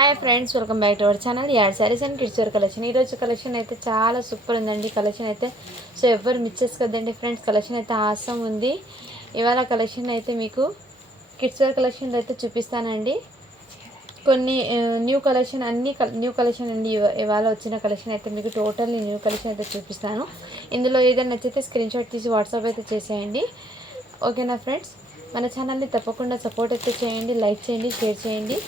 Hi friends, welcome back to our channel add sarees and kids wear collection. ఈరోజు collection అయితే చాలా super ఉందండి. Collection అయితే సో ఎవ్వరు మిస్ కదండి ఫ్రెండ్స్. కలెక్షన్ అయితే ఆసం ఉంది. ఇవాళ కలెక్షన్ అయితే మీకు కిడ్స్ వేర్ కలెక్షన్ అయితే చూపిస్తానండి. కొన్ని న్యూ కలెక్షన్ న్యూ కలెక్షన్ అండి. ఇవాళ వచ్చిన కలెక్షన్ అయితే మీకు టోటల్లీ న్యూ కలెక్షన్ అయితే చూపిస్తాను. ఇందులో ఏదైనా నచ్చితే స్క్రీన్ షాట్ తీసి వాట్సాప్ అయితే చేసేయండి. ఓకేనా ఫ్రెండ్స్, మన ఛానల్ని తప్పకుండా సపోర్ట్ అయితే చేయండి, లైక్ చేయండి, షేర్ చేయండి.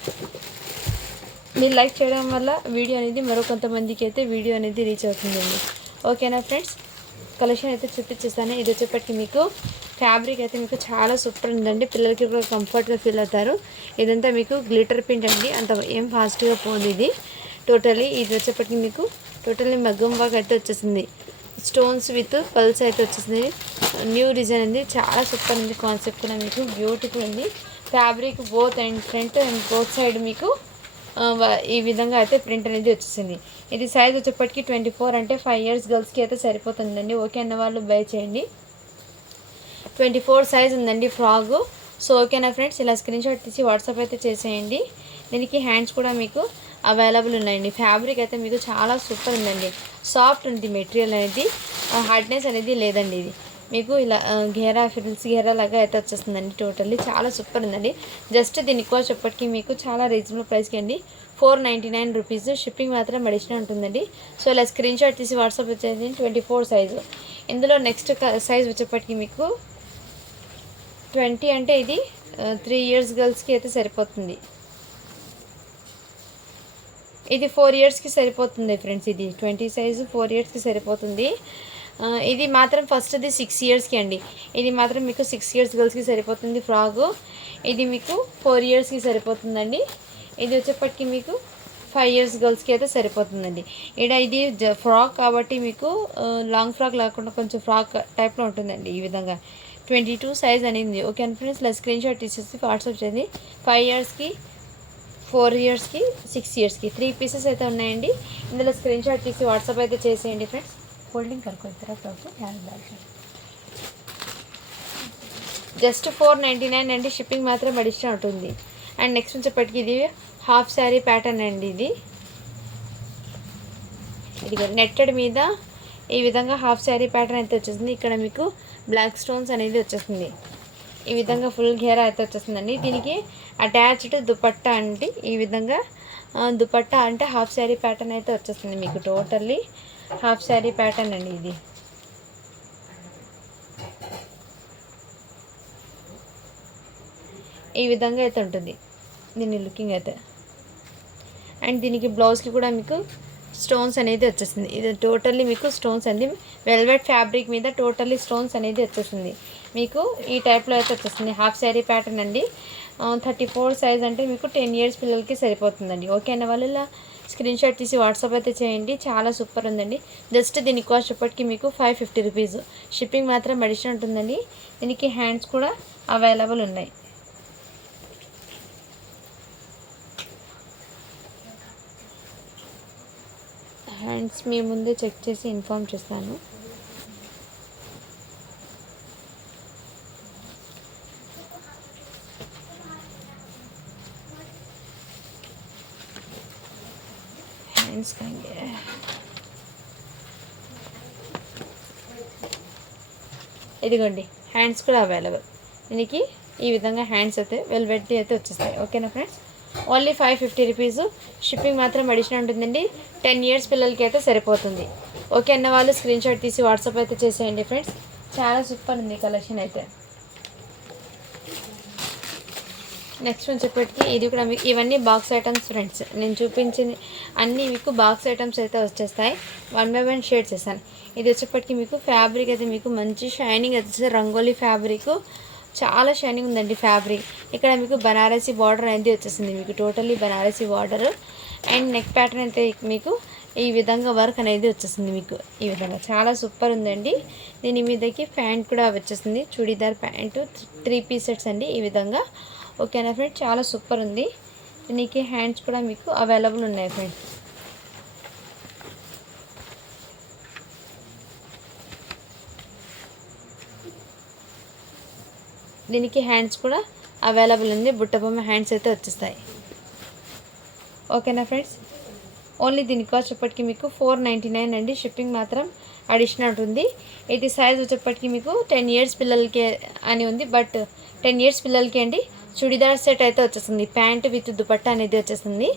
మీరు లైక్ చేయడం వల్ల వీడియో అనేది మరో కొంతమందికి అయితే వీడియో అనేది రీచ్ అవుతుందండి. ఓకేనా ఫ్రెండ్స్, కలెక్షన్ అయితే చూపించేస్తాను. ఇది వచ్చేప్పటికి మీకు ఫ్యాబ్రిక్ అయితే మీకు చాలా సూపర్ ఉందండి. పిల్లలకి కూడా కంఫర్ట్గా ఫీల్ అవుతారు. ఇదంతా మీకు గ్లిటర్ ప్రింట్ అండి, అంత ఏం ఫాస్ట్గా పోదు ఇది. టోటలీ ఇది వచ్చేప్పటికి మీకు టోటల్లీ మగ్గం వర్క్ అయితే వచ్చేసింది. స్టోన్స్ విత్ పల్స్ అయితే వచ్చేసింది. న్యూ డిజైన్ అండి, చాలా సూపర్ ఉంది. కాన్సెప్ట్ కూడా మీకు బ్యూటిఫుల్ ఉంది. Fabric both and front and both side మీకు ఈ విధంగా అయితే ప్రింట్ అనేది వచ్చేసింది. ఇది సైజ్ వచ్చేప్పటికి 24 అంటే 5 ఇయర్స్ గర్ల్స్కి అయితే సరిపోతుందండి. ఓకే అన్న వాళ్ళు బై చేయండి. 24 సైజ్ ఉందండి ఫ్రాక్. సో ఓకేనా ఫ్రెండ్స్, ఇలా స్క్రీన్ షాట్ తీసి వాట్సాప్ అయితే చేసేయండి. దీనికి హ్యాండ్స్ కూడా మీకు అవైలబుల్ ఉన్నాయండి. ఫ్యాబ్రిక్ అయితే మీకు చాలా సూపర్ ఉందండి. సాఫ్ట్ ఉంది మెటీరియల్ అనేది, హార్డ్నెస్ అనేది లేదండి. ఇది మీకు ఇలా ఫ్రిల్స్ గేరా లాగా అయితే వచ్చేస్తుందండి. టోటల్లీ చాలా సూపర్ ఉందండి. జస్ట్ దీని కాస్ట్ చెప్పటికి మీకు చాలా రీజనబుల్ ప్రైస్కి అండి, 499 రూపీస్. షిప్పింగ్ మాత్రం అడిషనల్ ఉంటుందండి. సో ఇలా స్క్రీన్ షాట్ తీసి వాట్సాప్ వచ్చేసి 24 సైజు. ఇందులో నెక్స్ట్ సైజ్ వచ్చేప్పటికి మీకు 20 అంటే ఇది 3 ఇయర్స్ గర్ల్స్కి అయితే సరిపోతుంది. ఇది 4 ఇయర్స్కి సరిపోతుంది ఫ్రెండ్స్. ఇది 20 సైజు 4 ఇయర్స్కి సరిపోతుంది. ఇది మాత్రం ఫస్ట్ది 6 ఇయర్స్కి అండి. ఇది మాత్రం మీకు 6 ఇయర్స్ గర్ల్స్కి సరిపోతుంది ఫ్రాగు. ఇది మీకు 4 ఇయర్స్కి సరిపోతుందండి. ఇది వచ్చేప్పటికి మీకు 5 ఇయర్స్ గర్ల్స్కి అయితే సరిపోతుందండి. ఇది ఫ్రాక్ కాబట్టి మీకు లాంగ్ ఫ్రాక్ లేకుండా కొంచెం ఫ్రాక్ టైప్లో ఉంటుందండి. ఈ విధంగా 22 సైజ్ అనేది. ఓకే ఫ్రెండ్స్, ఇలా స్క్రీన్ షాట్ తీసేసి వాట్సాప్ చేయండి. 5 ఇయర్స్కి 4 ఇయర్స్కి 6 ఇయర్స్కి 3 పీసెస్ అయితే ఉన్నాయండి. ఇందులో స్క్రీన్ షాట్ తీసి వాట్సాప్ అయితే చేసేయండి ఫ్రెండ్స్. फोल्डिंग करको इस तरफ रखो, ध्यान डालकर జస్ట్ 499 అండి. షిప్పింగ్ మాత్రం అడిషనల్ ఉంటుంది. అండ్ నెక్స్ట్ వచ్చేప్పటికి ఇది హాఫ్ శారీ ప్యాటర్న్ అండి. ఇది నెట్టెడ్ మీద ఈ విధంగా హాఫ్ శారీ ప్యాటర్న్ అయితే వచ్చేసింది. ఇక్కడ మీకు బ్లాక్ స్టోన్స్ అనేది వచ్చేసింది. ఈ విధంగా ఫుల్ ఘేరా అయితే వచ్చేస్తుందండి. దీనికి అటాచ్డ్ దుపట్టా అండి. ఈ విధంగా దుపట్టా అంటే హాఫ్ శారీ ప్యాటర్న్ అయితే వచ్చేస్తుంది మీకు. టోటల్లీ హాఫ్ శారీ ప్యాటర్న్ అండి. ఇది ఈ విధంగా అయితే ఉంటుంది దీని లుకింగ్ అయితే. అండ్ దీనికి బ్లౌజ్కి కూడా మీకు స్టోన్స్ అనేది వచ్చేసింది. ఇది టోటల్లీ మీకు స్టోన్స్ అండి. వెల్వెట్ ఫ్యాబ్రిక్ మీద టోటల్లీ స్టోన్స్ అనేది వచ్చేసింది మీకు. ఈ టైప్లో అయితే వచ్చేస్తుంది. హాఫ్ శారీ ప్యాటర్న్ అండి. 34 సైజ్ అంటే మీకు 10 ఇయర్స్ పిల్లలకి సరిపోతుందండి. ఓకే అన్న వాళ్ళు ఇలా స్క్రీన్ షాట్ తీసి వాట్సాప్ అయితే చేయండి. చాలా సూపర్ ఉందండి. జస్ట్ దీని కాస్ట్ ఇప్పటికి మీకు 550 రూపీస్. షిప్పింగ్ మాత్రం అడిషనల్ ఉంటుందండి. దీనికి హ్యాండ్స్ కూడా అవైలబుల్ ఉన్నాయి. హ్యాండ్స్ మీ ముందే చెక్ చేసి ఇన్ఫార్మ్ చేస్తాను. హ్యాండ్స్ ఇదిగోండి, హ్యాండ్స్ కూడా అవైలబుల్. దీనికి ఈ విధంగా హ్యాండ్స్ అయితే వెల్వెట్ అయితే వచ్చేస్తాయి. ఓకేనా ఫ్రెండ్స్, ఓన్లీ 550 రూపీస్. షిప్పింగ్ మాత్రం అడిషనల్ ఉంటుందండి. 10 ఇయర్స్ పిల్లలకి అయితే సరిపోతుంది. ఓకే అన్న వాళ్ళు స్క్రీన్ షాట్ తీసి వాట్సాప్ అయితే చేసేయండి ఫ్రెండ్స్. చాలా సూపర్ ఉంది కలెక్షన్ అయితే. నెక్స్ట్ వచ్చేప్పటికి ఇది కూడా మీకు ఇవన్నీ బాక్స్ ఐటమ్స్ ఫ్రెండ్స్. నేను చూపించింది అన్నీ మీకు బాక్స్ ఐటమ్స్ అయితే వచ్చేస్తాయి. 1 బై 1 షేడ్ చేస్తాను. ఇది వచ్చేప్పటికి మీకు ఫ్యాబ్రిక్ అయితే మీకు మంచి షైనింగ్ వచ్చేసి రంగోలీ ఫ్యాబ్రిక్. చాలా షైనింగ్ ఉందండి ఫ్యాబ్రిక్. ఇక్కడ మీకు బనారసీ బార్డర్ అనేది వచ్చేసింది మీకు. Totally Banarasi border. And neck pattern అయితే మీకు ఈ విధంగా వర్క్ అనేది వచ్చేసింది మీకు. ఈ విధంగా చాలా సూపర్ ఉందండి. దీని మీదకి ప్యాంట్ కూడా వచ్చేసింది. చూడీదార్ ప్యాంటు 3 పీస్ సెట్స్ అండి ఈ విధంగా. ఓకేనా ఫ్రెండ్స్, చాలా సూపర్ ఉంది. దీనికి హ్యాండ్స్ కూడా మీకు అవైలబుల్ ఉన్నాయి ఫ్రెండ్స్. దీనికి హ్యాండ్స్ కూడా అవైలబుల్ ఉంది. బుట్ట బొమ్మ హ్యాండ్స్ అయితే వచ్చేస్తాయి. ఓకేనా ఫ్రెండ్స్. ఓన్లీ దీని కాస్ట్ వచ్చేప్పటికి మీకు 499 అండి. షిప్పింగ్ మాత్రం అడిషనల్ ఉంటుంది. ఇది సైజ్ వచ్చేప్పటికి మీకు 10 ఇయర్స్ పిల్లలకి అని ఉంది, బట్ 10 ఇయర్స్ పిల్లలకి అండి. చుడిదార్ సెట్ అయితే వచ్చేస్తుంది, ప్యాంట్ విత్ దుపట్టా అనేది వచ్చేస్తుంది.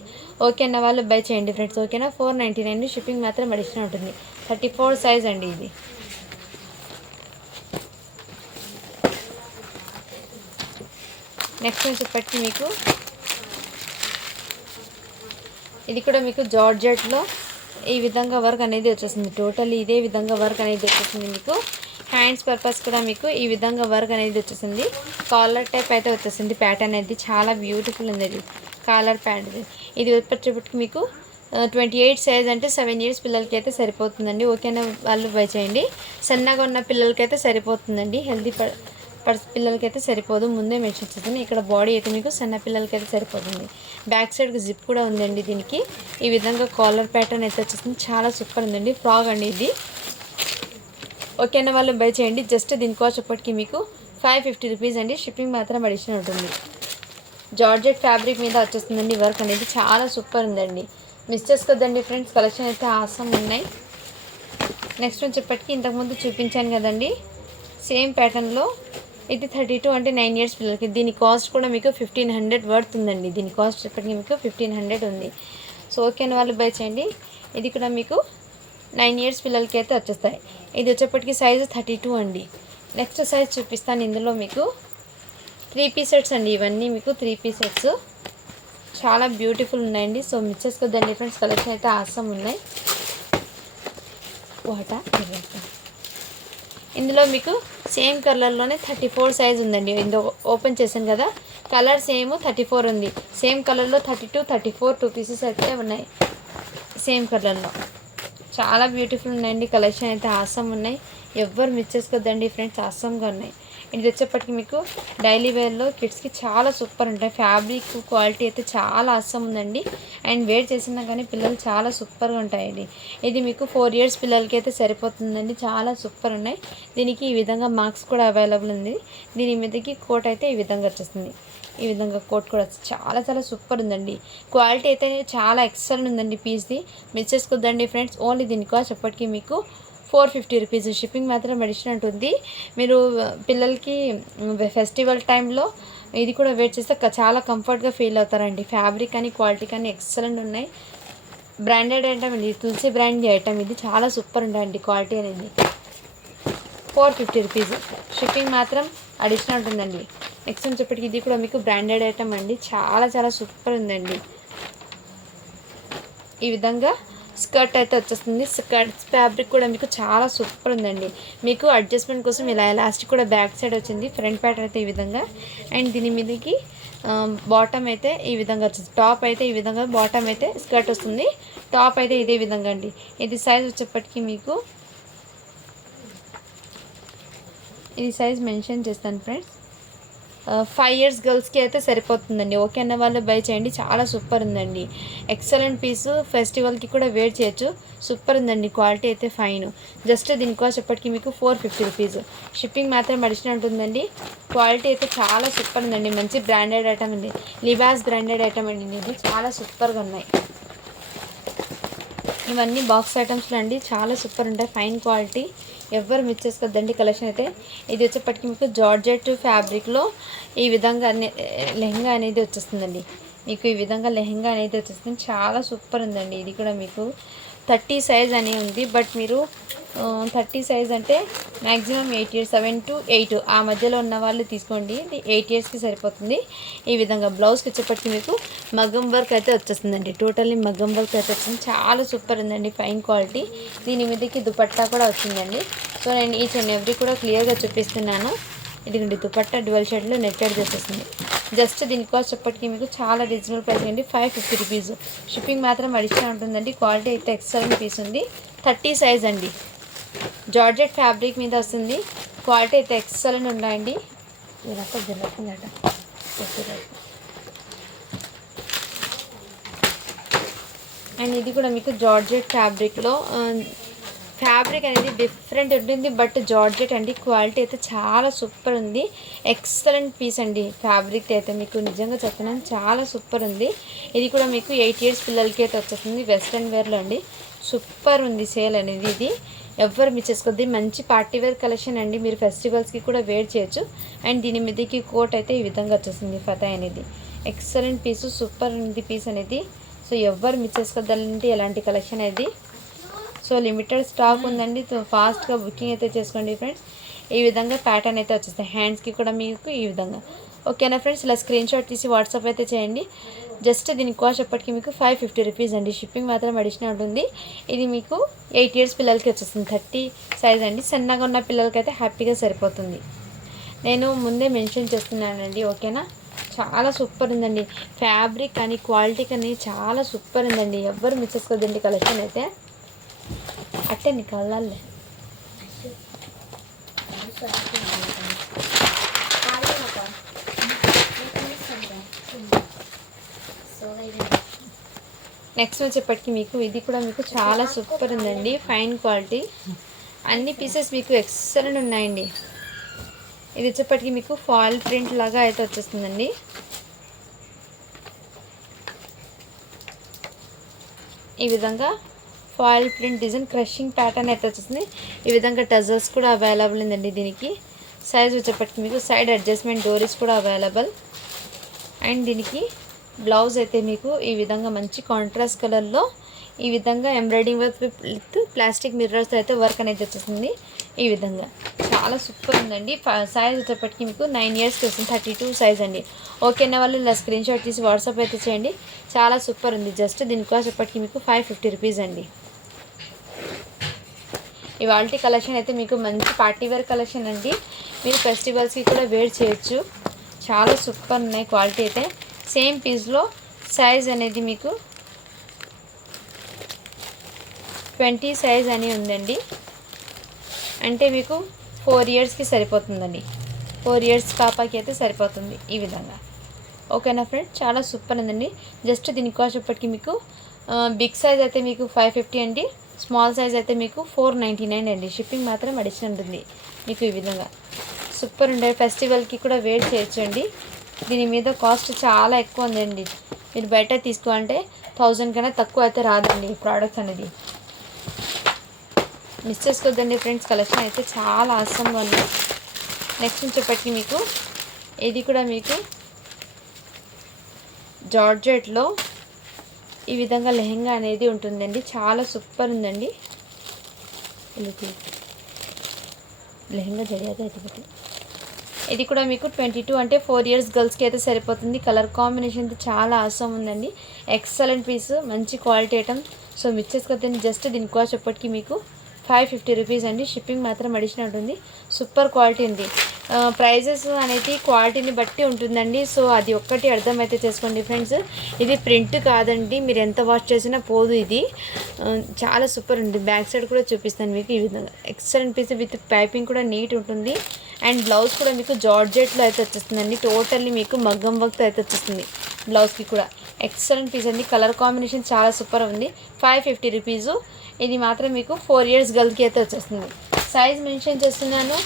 ఓకే అన్న వాళ్ళు బై చేయండి ఫ్రెండ్స్. ఓకేనా, 499. షిప్పింగ్ మాత్రం అడిషనల్ ఉంటుంది. 34 సైజ్ అండి ఇది. నెక్స్ట్ వచ్చేప్పటికి మీకు ఇది కూడా మీకు జార్జెట్లో ఈ విధంగా వర్క్ అనేది వచ్చేసింది. టోటల్ ఇదే విధంగా వర్క్ అనేది వచ్చేసింది. మీకు హ్యాండ్స్ పర్పస్ కూడా మీకు ఈ విధంగా వర్క్ అనేది వచ్చేసింది. కాలర్ టైప్ అయితే వచ్చేసింది. ప్యాటర్న్ అనేది చాలా బ్యూటిఫుల్ ఉంది. ఇది కాలర్ ప్యాటర్న్. ఇది వచ్చేటప్పటికి మీకు 28 సైజ్ అంటే 7 ఇయర్స్ పిల్లలకి అయితే సరిపోతుందండి. ఓకేనా, వాళ్ళు బై చేయండి. సన్నగా ఉన్న పిల్లలకైతే సరిపోతుందండి. హెల్దీ పిల్లలకైతే సరిపోదు, ముందే మెన్షన్ చేస్తుంది. ఇక్కడ బాడీ అయితే మీకు సన్న పిల్లలకైతే సరిపోతుంది. బ్యాక్ సైడ్కి జిప్ కూడా ఉందండి. దీనికి ఈ విధంగా కాలర్ ప్యాటర్న్ అయితే వచ్చేస్తుంది. చాలా సూపర్ ఉందండి. ఫ్రాక్ అండి ఇది. ఓకేనా, వాళ్ళు బై చేయండి. జస్ట్ దీని కాస్ట్ ఇప్పటికి మీకు 550 రూపీస్ అండి. షిప్పింగ్ మాత్రం అడిషనల్ ఉంటుంది. జార్జెట్ ఫ్యాబ్రిక్ మీద వచ్చేస్తుందండి వర్క్ అనేది. చాలా సూపర్ ఉందండి. మిస్ చేసుకోద్దండి ఫ్రెండ్స్. కలెక్షన్ అయితే ఆసమ్ ఉన్నాయి. నెక్స్ట్ వచ్చేప్పటికి ఇంతకుముందు చూపించాను కదండి, సేమ్ ప్యాటర్న్లో ఇది 32 అంటే 9 ఇయర్స్ పిల్లలకి. దీని కాస్ట్ కూడా మీకు 1500 వర్త్ ఉందండి. దీని కాస్ట్ చెప్పటికి మీకు 1500 ఉంది. సో ఓకేనా, వాళ్ళు బై చేయండి. ఇది కూడా మీకు 9 ఇయర్స్ పిల్లలకి అయితే వచ్చేస్తాయి. ఇది వచ్చేప్పటికి సైజు 32 అండి. నెక్స్ట్ సైజ్ చూపిస్తాను. ఇందులో మీకు 3 పీస్ సెట్స్ అండి. ఇవన్నీ మీకు 3 పీస్ సెట్స్ చాలా బ్యూటిఫుల్ ఉన్నాయండి. సో మిస్ చేసుకోద్దండి ఫ్రెండ్స్. కలెక్షన్ అయితే ఆసమ్ ఉన్నాయి. ఇందులో మీకు సేమ్ కలర్లోనే 34 సైజ్ ఉందండి. ఇందులో ఓపెన్ చేశాను కదా, కలర్ సేమ్ 34 ఉంది. సేమ్ కలర్లో 32, 34 2 పీసెస్ అయితే ఉన్నాయి సేమ్ కలర్లో. చాలా బ్యూటిఫుల్ ఉన్నాయండి. కలెక్షన్ అయితే ఆసమ్ ఉన్నాయి. ఎవ్వరు మిస్ చేసుకోద్దండి ఫ్రెండ్స్. ఆసమ్గా ఉన్నాయి. ఇది వచ్చేప్పటికి మీకు డైలీ వేర్లో కిడ్స్కి చాలా సూపర్ ఉంటాయి. ఫ్యాబ్రిక్ క్వాలిటీ అయితే చాలా ఆసమ్ ఉందండి. అండ్ వేర్ చేసినా కానీ పిల్లలు చాలా సూపర్గా ఉంటాయండి. ఇది మీకు 4 ఇయర్స్ పిల్లలకి అయితే సరిపోతుందండి. చాలా సూపర్ ఉన్నాయి. దీనికి ఈ విధంగా మార్క్స్ కూడా అవైలబుల్ ఉంది. దీని మీదకి కోట్ అయితే ఈ విధంగా వచ్చేస్తుంది. ఈ విధంగా కోట్ కూడా చాలా చాలా సూపర్ ఉందండి. క్వాలిటీ అయితే చాలా ఎక్సలెంట్ ఉందండి. పీస్ది మిస్ చేసుకోద్దండి ఫ్రెండ్స్. ఓన్లీ దీని కాస్ట్ ఎప్పటికీ మీకు 450 రూపీస్. షిప్పింగ్ మాత్రం అడిషనల్ ఉంటుంది. మీరు పిల్లలకి ఫెస్టివల్ టైంలో ఇది కూడా వేర్ చేస్తే చాలా కంఫర్ట్గా ఫీల్ అవుతారండి. ఫ్యాబ్రిక్ కానీ క్వాలిటీ కానీ ఎక్సలెంట్ ఉన్నాయి. బ్రాండెడ్ ఐటమ్ అండి. తులసి బ్రాండ్ ఐటమ్. ఇది చాలా సూపర్ ఉంటాయండి. క్వాలిటీ అనేది 450 రూపీస్. షిప్పింగ్ మాత్రం అడిషనల్ ఉంటుందండి. నెక్స్ట్ వచ్చేప్పటికి ఇది కూడా మీకు బ్రాండెడ్ ఐటమ్ అండి. చాలా చాలా సూపర్ ఉందండి. ఈ విధంగా స్కర్ట్ అయితే వచ్చేస్తుంది. స్కర్ట్ ఫ్యాబ్రిక్ కూడా మీకు చాలా సూపర్ ఉందండి. మీకు అడ్జస్ట్మెంట్ కోసం ఇలా ఎలాస్టిక్ కూడా బ్యాక్ సైడ్ వచ్చింది. ఫ్రంట్ ప్యాటర్న్ అయితే ఈ విధంగా. అండ్ దీని మీదకి బాటమ్ అయితే ఈ విధంగా వచ్చింది. టాప్ అయితే ఈ విధంగా, బాటమ్ అయితే స్కర్ట్ వస్తుంది. టాప్ అయితే ఇదే విధంగా అండి. ఇది సైజ్ వచ్చేప్పటికి మీకు ఇది సైజ్ మెన్షన్ చేస్తాను ఫ్రెండ్స్. 5 ఇయర్స్ గర్ల్స్కి అయితే సరిపోతుందండి. ఓకే అన్న వాళ్ళు బై చేయండి. చాలా సూపర్ ఉందండి. ఎక్సలెంట్ పీసు. ఫెస్టివల్కి కూడా వేర్ చేయొచ్చు. సూపర్ ఉందండి. క్వాలిటీ అయితే ఫైన్. జస్ట్ దీని కాస్ట్ ఎప్పటికీ మీకు 450 రూపీస్. షిప్పింగ్ మాత్రం అడిషనల్ ఉంటుందండి. క్వాలిటీ అయితే చాలా సూపర్ ఉందండి. మంచి బ్రాండెడ్ ఐటమ్ అండి. లిబాస్ బ్రాండెడ్ ఐటమ్ అండి. ఇది చాలా సూపర్గా ఉన్నాయి. ఇవన్నీ బాక్స్ ఐటమ్స్లో అండి. చాలా సూపర్ ఉంటాయి. Fine quality. ఎవ్వరు మిస్ చేసుకోద్దండి. కలెక్షన్ అయితే ఇది వచ్చేప్పటికి మీకు జార్జెట్ ఫ్యాబ్రిక్లో ఈ విధంగా లెహంగా అనేది వచ్చేస్తుందండి. మీకు ఈ విధంగా లెహంగా అనేది వచ్చేస్తుంది. చాలా సూపర్ ఉందండి. ఇది కూడా మీకు 30 సైజ్ అని ఉంది. బట్ మీరు 30 సైజ్ అంటే మ్యాక్సిమం 8 ఇయర్స్, 7 to 8 ఆ మధ్యలో ఉన్న వాళ్ళు తీసుకోండి. ఇది 8 ఇయర్స్కి సరిపోతుంది. ఈ విధంగా బ్లౌజ్కి వచ్చేప్పటికి మీకు మగ్గం వర్క్ అయితే వచ్చేస్తుందండి. టోటల్లీ మగ్గం వర్క్ అయితే వచ్చింది. చాలా సూపర్ ఉందండి. Fine quality. దీని మీదకి దుపట్టా కూడా వచ్చిందండి. సో నేను ఈచ్ అండ్ ఎవ్రీ కూడా క్లియర్గా చూపిస్తున్నాను. ఇదిగోండి దుపట్టా డ్యువల్ షేడ్లో నెట్టెడ్ వచ్చేస్తుంది. జస్ట్ దీని కాస్ట్ చెప్పటికి మీకు చాలా రీజనబుల్ ప్రైస్ అండి. 550 రూపీస్. షిప్పింగ్ మాత్రం అడిషనల్ ఉంటుందండి. క్వాలిటీ అయితే ఎక్సలెంట్ పీస్ ఉంది. 30 సైజ్ అండి. జార్జెట్ ఫ్యాబ్రిక్ మీద వస్తుంది. క్వాలిటీ అయితే ఎక్సలెంట్ ఉన్నాయండి. అండ్ ఇది కూడా మీకు జార్జెట్ ఫ్యాబ్రిక్లో ఫ్యాబ్రిక్ అనేది డిఫరెంట్ ఉంటుంది, బట్ జార్జెట్ అండి. క్వాలిటీ అయితే చాలా సూపర్ ఉంది. ఎక్సలెంట్ పీస్ అండి. ఫ్యాబ్రిక్ అయితే మీకు నిజంగా చెప్తున్నాను, చాలా సూపర్ ఉంది. ఇది కూడా మీకు 8 years పిల్లలకి అయితే వచ్చేస్తుంది. వెస్ట్రన్ వేర్లో అండి. సూపర్ ఉంది సేల్ అనేది. ఇది ఎవ్వరు మిస్ చేసుకోద్ది. మంచి పార్టీ వేర్ కలెక్షన్ అండి. మీరు ఫెస్టివల్స్కి కూడా వేర్ చేయొచ్చు. అండ్ దీని మీదకి కోట్ అయితే ఈ విధంగా వచ్చేసింది. ఫతా అనేది ఎక్సలెంట్ పీసు, సూపర్ ఉంది పీస్ అనేది. సో ఎవ్వరు మిస్ చేసుకోద్దాలంటే ఎలాంటి కలెక్షన్ అనేది. సో లిమిటెడ్ స్టాక్ ఉందండి. సో ఫాస్ట్గా బుకింగ్ అయితే చేసుకోండి ఫ్రెండ్స్. ఈ విధంగా ప్యాటర్న్ అయితే వచ్చేస్తాయి. హ్యాండ్స్కి కూడా మీకు ఈ విధంగా. ఓకేనా ఫ్రెండ్స్, ఇలా స్క్రీన్ షాట్ తీసి వాట్సాప్ అయితే చేయండి. జస్ట్ దీని కాస్ట్ ఎప్పటికీ మీకు 550 రూపీస్ అండి. షిప్పింగ్ మాత్రం అడిషనల్ ఉంటుంది. ఇది మీకు 8 years పిల్లలకి వచ్చేస్తుంది. 30 సైజ్ అండి. సన్నగా ఉన్న పిల్లలకి అయితే హ్యాపీగా సరిపోతుంది. నేను ముందే మెన్షన్ చేస్తున్నానండి. ఓకేనా, చాలా సూపర్ ఉందండి. ఫ్యాబ్రిక్ కానీ క్వాలిటీ కానీ చాలా సూపర్ ఉందండి. ఎవ్వరు మిస్ చేసుకోవద్దండి కలెక్షన్ అయితే. అట్టే నికాలే నెక్స్ట్ వచ్చేప్పటికి మీకు ఇది కూడా మీకు చాలా సూపర్ ఉందండి. ఫైన్ క్వాలిటీ, అన్ని పీసెస్ మీకు ఎక్సలెంట్ ఉన్నాయండి. ఇది వచ్చేప్పటికి మీకు ఫాల్ ప్రింట్ లాగా అయితే వచ్చేస్తుందండి. ఈ విధంగా foil print design crushing pattern అయితే వచ్చేసింది. ఈ విధంగా టజల్స్ కూడా అవైలబుల్ ఉందండి. దీనికి సైజ్ వచ్చేప్పటికి మీకు సైడ్ అడ్జస్ట్మెంట్ డోరీస్ కూడా అవైలబుల్. అండ్ దీనికి బ్లౌజ్ అయితే మీకు ఈ విధంగా మంచి కాంట్రాస్ట్ కలర్లో ఈ విధంగా embroidering work with plastic mirrors అయితే వర్క్ అనేది వచ్చేసింది. ఈ విధంగా చాలా సూపర్ ఉందండి. సైజ్ వచ్చేప్పటికి మీకు 9 yearsకి వస్తుంది. 32 సైజ్ అండి. ఓకేనా వాళ్ళు ఇలా స్క్రీన్ షాట్ తీసి వాట్సాప్ అయితే చేయండి. చాలా సూపర్ ఉంది. జస్ట్ దీని కాస్ట్ ఎప్పటికీ మీకు 550 రూపీస్ అండి. ఇవాల్టి కలెక్షన్ అయితే మీకు మంచి పార్టీ వేర్ కలెక్షన్ అండి. మీరు ఫెస్టివల్స్కి కూడా వేర్ చేయొచ్చు. చాలా సూపర్ ఉన్నాయి. క్వాలిటీ అయితే సేమ్ పీస్లో సైజ్ అనేది మీకు 20 సైజ్ అని ఉందండి. అంటే మీకు 4 yearsకి సరిపోతుందండి. 4 years పాపకి అయితే సరిపోతుంది ఈ విధంగా. ఓకేనా ఫ్రెండ్, చాలా సూపర్ ఉందండి. జస్ట్ దీని కాస్ట్ ఇప్పటికి మీకు బిగ్ సైజ్ అయితే మీకు 550 అండి. స్మాల్ సైజ్ అయితే మీకు 499 అండి. షిప్పింగ్ మాత్రం అడిషనల్ ఉంటుంది మీకు. ఈ విధంగా సూపర్ ఉండే ఫెస్టివల్కి కూడా వేర్ చేయొచ్చు అండి. దీని మీద కాస్ట్ చాలా ఎక్కువ ఉందండి. మీరు బయట తీసుకోవాలంటే 1000 కన్నా తక్కువ అయితే రాదండి ఈ ప్రోడక్ట్స్ అనేది. మిస్ చేసుకోవద్దండి ఫ్రెండ్స్. కలెక్షన్ అయితే చాలా ఆసంగా ఉంది. నెక్స్ట్ వచ్చేప్పటికి మీకు ఇది కూడా మీకు జార్జెట్లో ఈ విధంగా లెహెంగా అనేది ఉంటుందండి. చాలా సూపర్ ఉందండి. లెహెంగా జరిగేది అయితే ఇది కూడా మీకు 22 అంటే 4 years గర్ల్స్కి అయితే సరిపోతుంది. కలర్ కాంబినేషన్ చాలా ఆసం ఉందండి. ఎక్సలెంట్ పీస్, మంచి క్వాలిటీ ఐటమ్. సో మిస్ చేసుకోవద్దండి. జస్ట్ దీని కాస్ట్ ఎప్పటికీ మీకు 550 రూపీస్ అండి. షిప్పింగ్ మాత్రం అడిషనల్ ఉంటుంది. సూపర్ క్వాలిటీ ఉంది. ప్రైజెస్ అనేది క్వాలిటీని బట్టి ఉంటుందండి. సో అది ఒక్కటి అర్థమైతే చేసుకోండి ఫ్రెండ్స్. ఇది ప్రింట్ కాదండి, మీరు ఎంత వాష్ చేసినా పోదు. ఇది చాలా సూపర్ ఉంది. బ్యాక్ సైడ్ కూడా చూపిస్తాను మీకు. ఈ విధంగా ఎక్సలెంట్ పీస్ విత్ పైపింగ్ కూడా నీట్ ఉంటుంది. అండ్ బ్లౌజ్ కూడా మీకు జార్జెట్లో అయితే వచ్చేస్తుందండి. టోటల్లీ మీకు మగ్గం వర్క్తో అయితే వచ్చేస్తుంది బ్లౌజ్కి కూడా. ఎక్సలెంట్ పీస్ అండి. కలర్ కాంబినేషన్ చాలా సూపర్ ఉంది. 550 రూపీసు. ఇది మాత్రం మీకు 4 years గర్ల్కి అయితే వచ్చేస్తుంది. సైజ్ మెన్షన్ చేస్తున్నాను.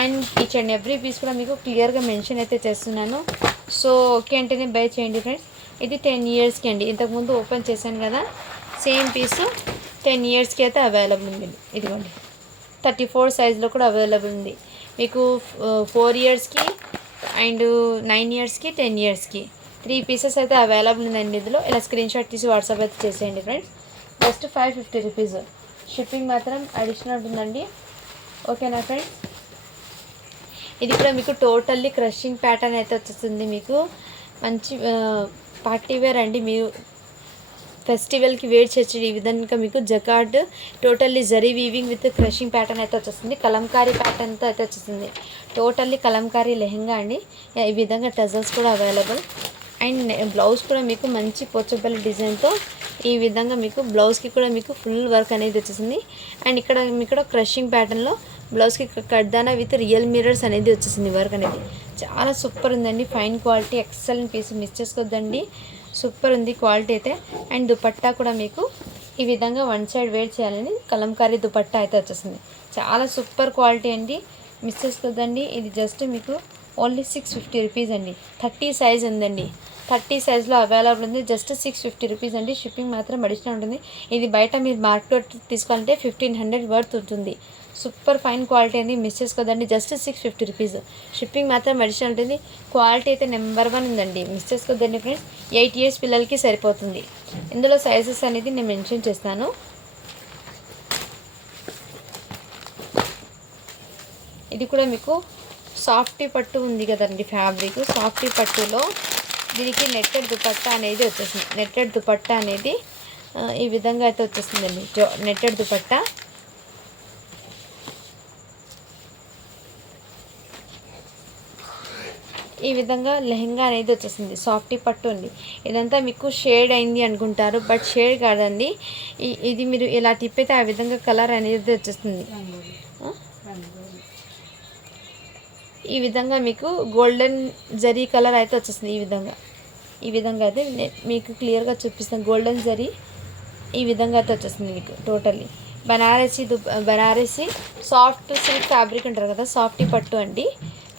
And each and every piece కూడా మీకు క్లియర్గా మెన్షన్ అయితే చేస్తున్నాను. సో ఓకే అంటేనే బై చేయండి ఫ్రెండ్స్. ఇది 10 yearsకి అండి. ఇంతకుముందు ఓపెన్ చేశాను కదా, సేమ్ పీసు 10 yearsకి అయితే అవైలబుల్ ఉంది. ఇదిగోండి 34 సైజ్లో కూడా అవైలబుల్ ఉంది మీకు. 4 yearsకి అండ్ 9 yearsకి 10 yearsకి 3 పీసెస్ అయితే అవైలబుల్ ఉందండి ఇందులో. ఇలా స్క్రీన్ షాట్ తీసి వాట్సాప్ అయితే చేసేయండి ఫ్రెండ్స్. Just 550 rupees. షిప్పింగ్ మాత్రం అడిషనల్ ఉంటుందండి. ఓకేనా ఫ్రెండ్స్, ఇది కూడా మీకు టోటల్లీ క్రషింగ్ ప్యాటర్న్ అయితే వచ్చేస్తుంది. మీకు మంచి పార్టీ వేర్ అండి. మీరు ఫెస్టివల్కి వేర్ చేయొచ్చు. ఈ విధంగా మీకు jacquard totally zari weaving with crushing pattern అయితే వచ్చేస్తుంది. కలంకారీ ప్యాటర్న్తో అయితే వచ్చేస్తుంది. టోటల్లీ కలంకారీ లెహెంగా అండి. ఈ విధంగా టజల్స్ కూడా అవైలబుల్. అండ్ బ్లౌజ్ కూడా మీకు మంచి పోచంపల్లి డిజైన్తో ఈ విధంగా మీకు బ్లౌజ్కి కూడా మీకు ఫుల్ వర్క్ అనేది వచ్చేసింది. అండ్ ఇక్కడ క్రషింగ్ ప్యాటర్న్లో బ్లౌజ్కి కడ్దానా విత్ రియల్ మిర్రర్స్ అనేది వచ్చేసింది వర్క్ అనేది. చాలా సూపర్ ఉందండి. Fine quality, excellent piece. Miss చేసుకోవద్దండి. సూపర్ ఉంది క్వాలిటీ అయితే. అండ్ దుపట్టా కూడా మీకు ఈ విధంగా వన్ సైడ్ వేర్ చేయాలని కలంకారీ దుపట్టా అయితే వచ్చేసింది. చాలా సూపర్ క్వాలిటీ అండి, మిస్ చేసుకోవద్దండి. ఇది జస్ట్ మీకు ఓన్లీ 650 రూపీస్ అండి. 30 సైజ్ ఉందండి, 30 సైజ్లో అవైలబుల్ ఉంది. జస్ట్ 650 రూపీస్ అండి. షిప్పింగ్ మాత్రం అడిషనల్ ఉంటుంది. ఇది బయట మీరు మార్కెట్ తీసుకోవాలంటే 1500 వర్త్ ఉంటుంది. సూపర్ ఫైన్ క్వాలిటీ అండి, మిస్ చేసుకోదండి. Just 650 rupees. షిప్పింగ్ మాత్రం అడిషనల్ ఉంటుంది. క్వాలిటీ అయితే నెంబర్ 1 ఉందండి, మిస్ చేసుకోదండి ఫ్రెండ్స్. 8 ఇయర్స్ పిల్లలకి సరిపోతుంది. ఇందులో సైజెస్ అనేది నేను మెన్షన్ చేస్తాను. ఇది కూడా మీకు సాఫ్టీ పట్టు ఉంది కదండి, ఫ్యాబ్రిక్ సాఫ్టీ పట్టులో దీనికి నెట్టెడ్ దుపట్టా అనేది వచ్చేసింది. నెట్టెడ్ దుపట్టా అనేది ఈ విధంగా అయితే వచ్చేస్తుందండి. నెట్టెడ్ దుపట్టా ఈ విధంగా లెహంగా అనేది వచ్చేసింది. సాఫ్టీ పట్టు ఉంది. ఇదంతా మీకు షేడ్ అయింది అనుకుంటారు, బట్ షేడ్ కాదండి. ఇది మీరు ఇలా తిప్పితే ఆ విధంగా కలర్ అనేది వచ్చేస్తుంది. ఈ విధంగా మీకు గోల్డెన్ జరీ కలర్ అయితే వచ్చేస్తుంది. ఈ విధంగా అయితే మీకు క్లియర్గా చూపిస్తాను. గోల్డెన్ జరీ ఈ విధంగా అయితే వచ్చేస్తుంది మీకు totally. Banarasi soft silk fabric అంటారు కదా, సాఫ్టీ పట్టు అండి.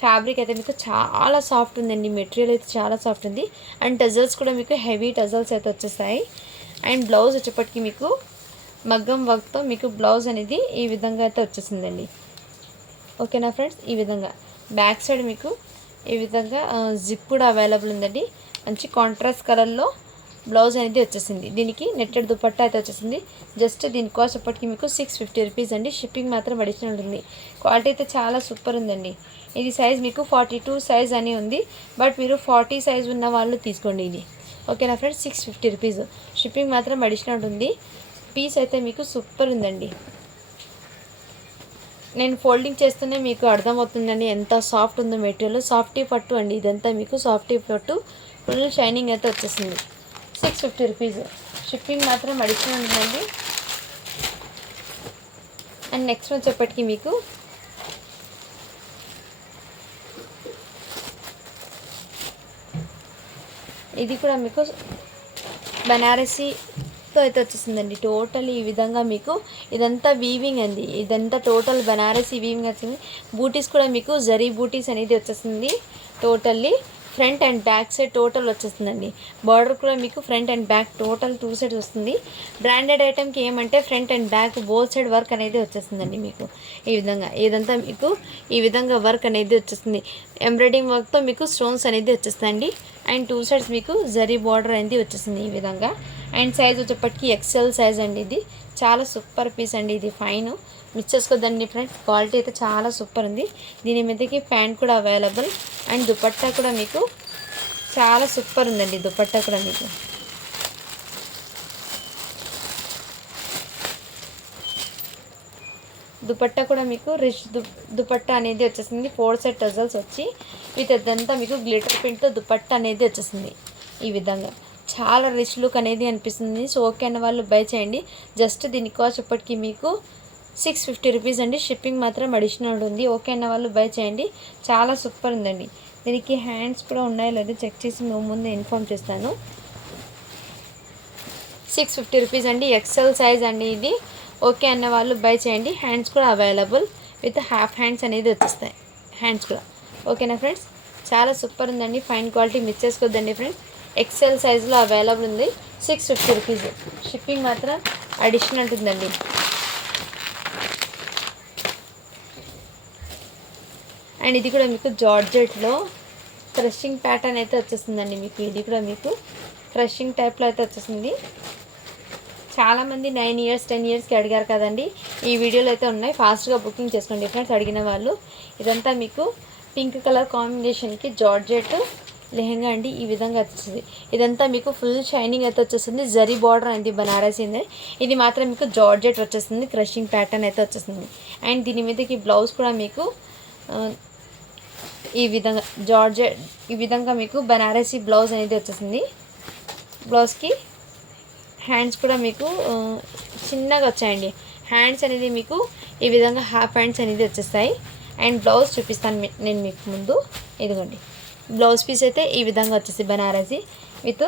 ఫ్యాబ్రిక్ అయితే మీకు చాలా సాఫ్ట్ ఉందండి, మెటీరియల్ అయితే చాలా సాఫ్ట్ ఉంది. అండ్ టజల్స్ కూడా మీకు హెవీ టజల్స్ అయితే వచ్చేస్తాయి. అండ్ బ్లౌజ్ వచ్చేప్పటికి మీకు మగ్గం వర్క్తో మీకు బ్లౌజ్ అనేది ఈ విధంగా అయితే వచ్చేసిందండి. ఓకేనా ఫ్రెండ్స్. ఈ విధంగా బ్యాక్ సైడ్ మీకు ఈ విధంగా జిప్ కూడా అవైలబుల్ ఉందండి. మంచి కాంట్రాస్ట్ కలర్లో బ్లౌజ్ అనేది వచ్చేసింది. దీనికి నెట్టెడ్ దుపట్టా అయితే వచ్చేసింది. జస్ట్ దీని కాస్ట్ అప్పటికి మీకు 650 రూపీస్ అండి. షిప్పింగ్ మాత్రం అడిషనల్ ఉంటుంది. క్వాలిటీ అయితే చాలా సూపర్ ఉందండి. ఇది సైజ్ మీకు 42 సైజ్ అని ఉంది, బట్ మీరు 40 సైజ్ ఉన్న వాళ్ళు తీసుకోండి ఇది. ఓకేనా ఫ్రెండ్స్. 650 రూపీస్. షిప్పింగ్ మాత్రం అడిషనల్ ఉంటుంది. పీస్ అయితే మీకు సూపర్ ఉందండి. నేను ఫోల్డింగ్ చేస్తూనే మీకు అర్థమవుతుందండి ఎంత సాఫ్ట్ ఉందో మెటీరియల్. సాఫ్టీ పట్టు అండి ఇదంతా మీకు సాఫ్టీ పట్టు, ఫుల్ షైనింగ్ అయితే వచ్చేసింది. 650 రూపీస్. షిప్పింగ్ మాత్రం అడిషనల్ ఉందండి. అండ్ నెక్స్ట్ వచ్చేప్పటికి మీకు ఇది కూడా మీకు బనారసీతో అయితే వచ్చేసిందండి. టోటల్ ఈ విధంగా మీకు ఇదంతా వీవింగ్ అండి. ఇదంతా టోటల్ బనారసీ వీవింగ్ వచ్చింది. బూటీస్ కూడా మీకు జరీ బూటీస్ అనేది వచ్చేసింది. Totally front and back side total వచ్చేస్తుందండి. బార్డర్ కూడా మీకు front and back total 2 sides వస్తుంది. బ్రాండెడ్ ఐటమ్కి ఏమంటే front and back both side work అనేది వచ్చేస్తుందండి మీకు. ఈ విధంగా ఇదంతా మీకు ఈ విధంగా వర్క్ అనేది వచ్చేస్తుంది. ఎంబ్రాయిడింగ్ వర్క్తో మీకు స్టోన్స్ అనేది వచ్చేస్తాయండి. అండ్ 2 సైడ్స్ మీకు జరీ బార్డర్ అనేది వచ్చేసింది ఈ విధంగా. అండ్ సైజ్ వచ్చేప్పటికి ఎక్సెల్ సైజ్ అండి. ఇది చాలా సూపర్ పీస్ అండి. ఇది ఫైన్, మిస్ చేసుకోదండి ఫ్రెండ్స్. క్వాలిటీ అయితే చాలా సూపర్ ఉంది. దీని మీదకి ప్యాంట్ కూడా అవైలబుల్. అండ్ దుపట్టా కూడా మీకు చాలా సూపర్ ఉందండి. దుపట్టా కూడా మీకు దుపట్టా కూడా మీకు రిచ్ దుపట్టా అనేది వచ్చేసింది. 4 సెట్ టజల్స్ వచ్చి విత్ ఇదంతా మీకు గ్లిటర్ ప్రింట్తో దుపట్టా అనేది వచ్చేసింది. ఈ విధంగా చాలా రిచ్ లుక్ అనేది అనిపిస్తుంది. సో ఓకే అన్న వాళ్ళు బై చేయండి. జస్ట్ దీని కాస్ట్ ఇప్పటికి మీకు 650 రూపీస్ అండి. షిప్పింగ్ మాత్రం అడిషనల్ ఉంది. ఓకే అన్న వాళ్ళు బై చేయండి. చాలా సూపర్ ఉందండి. దీనికి హ్యాండ్స్ కూడా ఉన్నాయో లేదో చెక్ చేసి ముందు ఇన్ఫామ్ చేస్తాను. 650 రూపీస్ అండి. ఎక్సెల్ సైజ్ అండి ఇది. ఓకే అన్న వాళ్ళు బై చేయండి. హ్యాండ్స్ కూడా అవైలబుల్ విత్ హాఫ్ హ్యాండ్స్ అనేది వచ్చేస్తాయి. హ్యాండ్స్ కూడా ఓకేనా ఫ్రెండ్స్. చాలా సూపర్ ఉందండి. ఫైన్ క్వాలిటీ, మిస్ చేసుకోవద్దండి ఫ్రెండ్స్. ఎక్సెల్ సైజులో అవైలబుల్ ఉంది. 650 రూపీస్. షిప్పింగ్ మాత్రం అడిషనల్ ఉంటుందండి. అండ్ ఇది కూడా మీకు జార్జెట్లో క్రషింగ్ ప్యాటర్న్ అయితే వచ్చేస్తుందండి మీకు. ఇది కూడా మీకు క్రషింగ్ టైప్లో అయితే వచ్చేసింది. చాలామంది 9 ఇయర్స్ 10 ఇయర్స్కి అడిగారు కదండి. ఈ వీడియోలో అయితే ఉన్నాయి. ఫాస్ట్గా బుకింగ్ చేసుకోండి ఫ్రెండ్స్ అడిగిన వాళ్ళు. ఇదంతా మీకు పింక్ కలర్ కాంబినేషన్కి జార్జెట్ లెహంగా అండి. ఈ విధంగా వచ్చేసింది. ఇదంతా మీకు ఫుల్ షైనింగ్ అయితే వచ్చేస్తుంది. జరీ బార్డర్ అనేది బనారసింది. ఇది మాత్రం మీకు జార్జెట్ వచ్చేస్తుంది. క్రషింగ్ ప్యాటర్న్ అయితే వచ్చేస్తుంది. అండ్ దీని మీదకి బ్లౌజ్ కూడా మీకు ఈ విధంగా జార్జెట్, ఈ విధంగా మీకు బనారసి బ్లౌజ్ అనేది వచ్చేసింది. బ్లౌజ్కి హ్యాండ్స్ కూడా మీకు చిన్నగా వచ్చాయండి. హ్యాండ్స్ అనేది మీకు ఈ విధంగా హాఫ్ హ్యాండ్స్ అనేది వచ్చేస్తాయి. అండ్ బ్లౌజ్ చూపిస్తాను నేను మీకు ముందు. ఇదిగోండి బ్లౌజ్ పీస్ అయితే ఈ విధంగా వచ్చేసి బనారసి విత్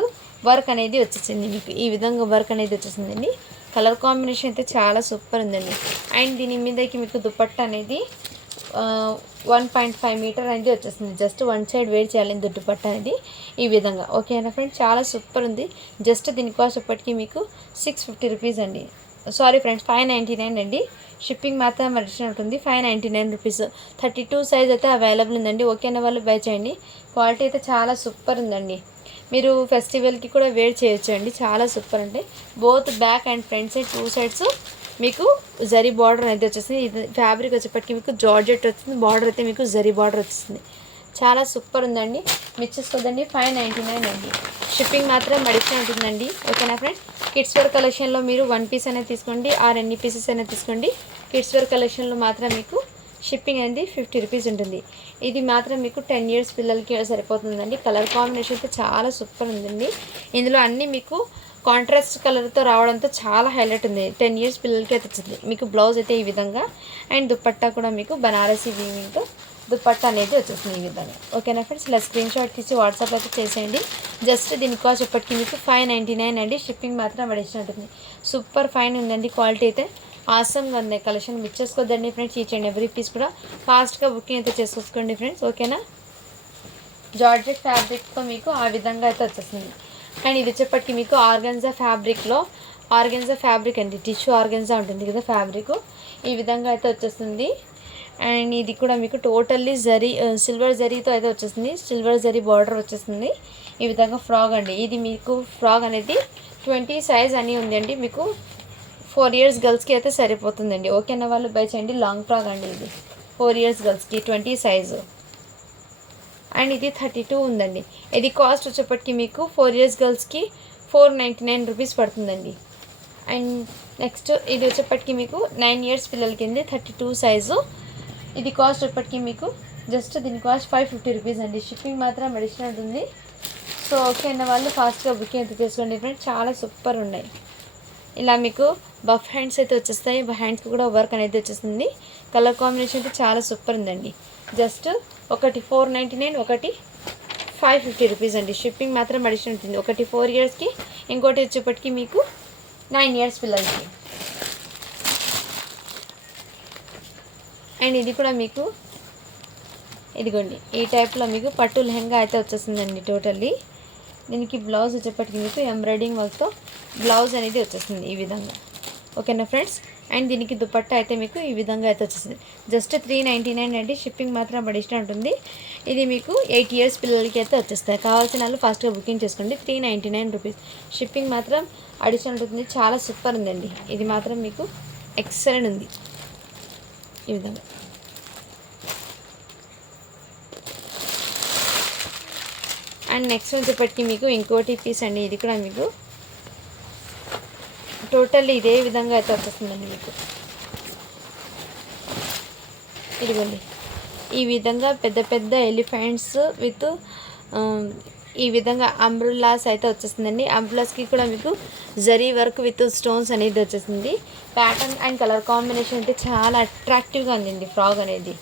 వర్క్ అనేది వచ్చేసింది మీకు. ఈ విధంగా వర్క్ అనేది వచ్చేసిందండి. కలర్ కాంబినేషన్ అయితే చాలా సూపర్ ఉందండి. అండ్ దీని మీదకి మీకు దుపట్టా అనేది 1.5 మీటర్ అనేది వచ్చేస్తుంది. జస్ట్ వన్ సైడ్ వేర్ చేయాలి దుపట్టా అనేది ఈ విధంగా. ఓకేనా ఫ్రెండ్స్, చాలా సూపర్ ఉంది. జస్ట్ దీని కాస్ట్ ఇప్పటికీ మీకు 650 రూపీస్ అండి. సారీ ఫ్రెండ్స్, 599 అండి. షిప్పింగ్ మాత్రం అడిషనల్ ఉంటుంది, 599 రూపీస్. 32 సైజ్ అయితే అవైలబుల్ ఉందండి. ఓకేనా వాళ్ళు బై చేయండి. క్వాలిటీ అయితే చాలా సూపర్ ఉందండి. మీరు ఫెస్టివల్కి కూడా వేర్ చేయొచ్చు అండి, చాలా సూపర్ ఉంటాయి. Both back and front side 2 sides మీకు జరీ బార్డర్ అనేది వచ్చేస్తుంది. ఇది ఫ్యాబ్రిక్ వచ్చేప్పటికి మీకు జార్జెట్ వస్తుంది. బార్డర్ అయితే మీకు జరీ బార్డర్ వచ్చేస్తుంది. చాలా సూపర్ ఉందండి. మిస్ చేసుకోదండి. 599 అండి. షిప్పింగ్ మాత్రం అడిషనల్ ఉంటుందండి. ఓకేనా ఫ్రెండ్స్, కిడ్స్ వేర్ కలెక్షన్లో మీరు 1 పీస్ అనేది తీసుకోండి, ఆర్ ఎన్ని పీసెస్ అయినా తీసుకోండి. కిడ్స్ వేర్ కలెక్షన్లో మాత్రం మీకు షిప్పింగ్ అనేది 50 రూపీస్ ఉంటుంది. ఇది మాత్రం మీకు 10 ఇయర్స్ పిల్లలకి సరిపోతుందండి. కలర్ కాంబినేషన్ అయితే చాలా సూపర్ ఉందండి. ఇందులో అన్నీ మీకు కాంట్రాస్ట్ కలర్తో రావడంతో చాలా హైలైట్ ఉంది. 10 ఇయర్స్ పిల్లలకి అయితే వచ్చింది. మీకు బ్లౌజ్ అయితే ఈ విధంగా, అండ్ దుపట్టా కూడా మీకు బనారసీ వీవింగ్తో దుపట్టా అనేది వచ్చేస్తుంది ఈ విధంగా. ఓకేనా ఫ్రెండ్స్, ఇలా స్క్రీన్ షాట్ తీసి వాట్సాప్ అయితే చేసేయండి. జస్ట్ దీని కాస్ట్ ఇప్పటికీ మీకు 599 అండి. షిప్పింగ్ మాత్రం అడిషనల్ ఉంటుంది. సూపర్ ఫైన్ ఉందండి. క్వాలిటీ అయితే ఆసమ్గా ఉంది. కలెక్షన్ మిస్ చేసుకోవద్దండి friends. Each and every piece కూడా ఫాస్ట్గా బుకింగ్ అయితే చేసుకోండి ఫ్రెండ్స్. ఓకేనా, జార్జెట్ ఫ్యాబ్రిక్తో మీకు ఆ విధంగా అయితే వచ్చేస్తుంది. అండ్ ఇది వచ్చేప్పటికి మీకు ఆర్గన్జా ఫ్యాబ్రిక్లో, ఆర్గన్జా ఫ్యాబ్రిక్ అండి, టిష్యూ ఆర్గన్జా ఉంటుంది కదా ఫ్యాబ్రిక్, ఈ విధంగా అయితే వచ్చేస్తుంది. అండ్ ఇది కూడా మీకు టోటల్లీ జరీ, సిల్వర్ జరీతో అయితే వచ్చేస్తుంది. సిల్వర్ జరీ బార్డర్ వచ్చేస్తుంది ఈ విధంగా. ఫ్రాక్ అండి, ఇది మీకు ఫ్రాక్ అనేది 20 సైజ్ అని ఉందండి. మీకు 4 ఇయర్స్ గర్ల్స్కి అయితే సరిపోతుందండి. ఓకేనా వాళ్ళు బై చేయండి. లాంగ్ ఫ్రాక్ అండి ఇది, 4 ఇయర్స్ గర్ల్స్కి 20 సైజు. అండ్ ఇది 32 ఉందండి. ఇది కాస్ట్ వచ్చేప్పటికి మీకు 4 ఇయర్స్ గర్ల్స్కి 499 రూపీస్ పడుతుందండి. అండ్ నెక్స్ట్ ఇది వచ్చేప్పటికి మీకు 9 ఇయర్స్ పిల్లలకి 32 సైజు. ఇది కాస్ట్ ఇప్పటికీ మీకు జస్ట్ దీని కాస్ట్ 550 రూపీస్ అండి. షిప్పింగ్ మాత్రం అడిషనల్ ఉంటుంది. సో ఓకే అన్న వాళ్ళు ఫాస్ట్గా బుకింగ్ అయితే చేసుకోండి ఫ్రెండ్స్. చాలా సూపర్ ఉన్నాయి. ఇలా మీకు బఫ్ హ్యాండ్స్ అయితే వచ్చేస్తాయి. హ్యాండ్స్కి కూడా వర్క్ అనేది వచ్చేస్తుంది. కలర్ కాంబినేషన్ అయితే చాలా సూపర్ ఉందండి. జస్ట్ ఒకటి 499, ఒకటి 550 రూపీస్ అండి. షిప్పింగ్ మాత్రం అడిషనల్ ఉంటుంది. ఒకటి 4 ఇయర్స్కి, ఇంకోటి వచ్చేప్పటికి మీకు 9 ఇయర్స్ పిల్లలకి. అండ్ ఇది కూడా మీకు ఇదిగోండి ఈ టైప్లో మీకు పట్టు లెహంగా అయితే వచ్చేస్తుందండి టోటల్లీ. దీనికి బ్లౌజ్ వచ్చేప్పటికి మీకు ఎంబ్రాయిడింగ్ వర్క్తో బ్లౌజ్ అనేది వచ్చేస్తుంది ఈ విధంగా. ఓకేనా ఫ్రెండ్స్, అండ్ దీనికి దుపట్టా అయితే మీకు ఈ విధంగా అయితే వచ్చేస్తుంది. జస్ట్ 399 అండి. షిప్పింగ్ మాత్రం అడిషనల్ ఉంటుంది. ఇది మీకు 8 ఇయర్స్ పిల్లలకి అయితే వచ్చేస్తాయి. కావాల్సిన వాళ్ళు ఫాస్ట్గా బుకింగ్ చేసుకోండి. 399 రూపీస్. షిప్పింగ్ మాత్రం అడిషనల్ ఉంటుంది. చాలా సూపర్ ఉందండి. ఇది మాత్రం మీకు ఎక్సలెంట్ ఉంది ఈ విధంగా. అండ్ నెక్స్ట్ వచ్చేప్పటికి మీకు ఇంకోటి పీస్ అండి. ఇది కూడా మీకు టోటల్లీ ఇదే విధంగా అయితే వచ్చేస్తుందండి. మీకు ఇదిగోండి ఈ విధంగా పెద్ద పెద్ద ఎలిఫెంట్స్ విత్ ఈ విధంగా అంబ్రెల్లాస్ అయితే వచ్చేస్తుందండి. అంబ్రెల్లాస్కి కూడా మీకు జరీ వర్క్ విత్ స్టోన్స్ అనేది వచ్చేస్తుంది. ప్యాటర్న్ అండ్ కలర్ కాంబినేషన్ అయితే చాలా అట్రాక్టివ్గా ఉందండి ఫ్రాక్ అనేది.